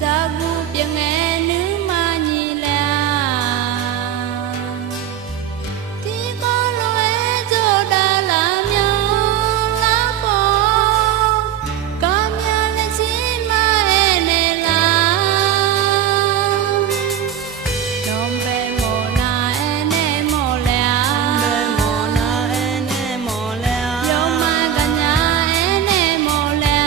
gu tiếng nghe nữ mà nhìn là thì có lối cho đã làm nhau lá phố cảm nhận lên chỉ mà em này là nôm về mồ na em mồ lẹ yêu mà cả nhà em mồ lẹ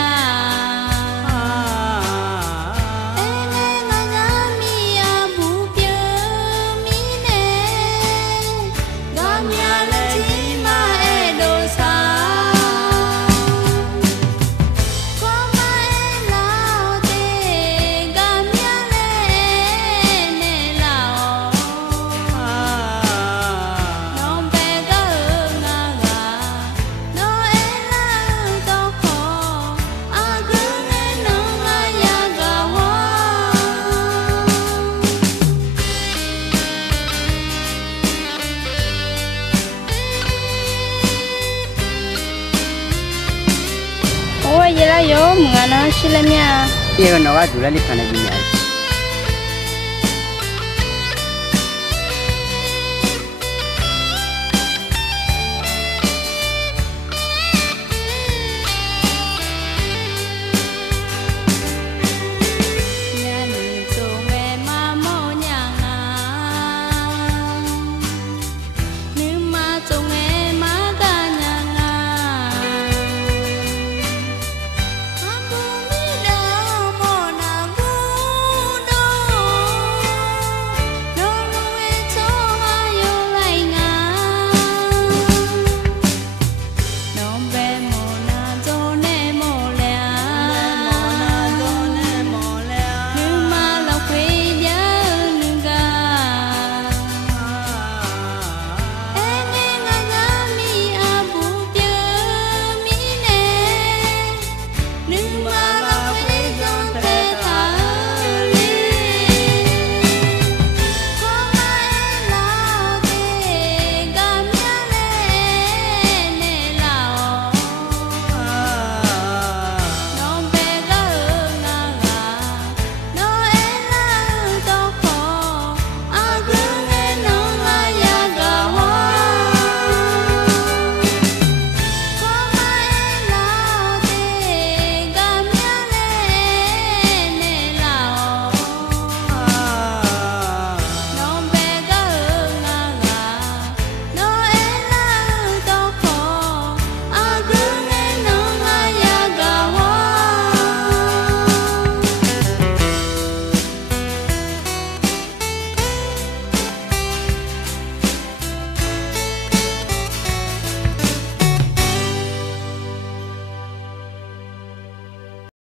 ôi vậy là vô mga nó xí lên nha Iya kan orang tu lah lihat nak gini.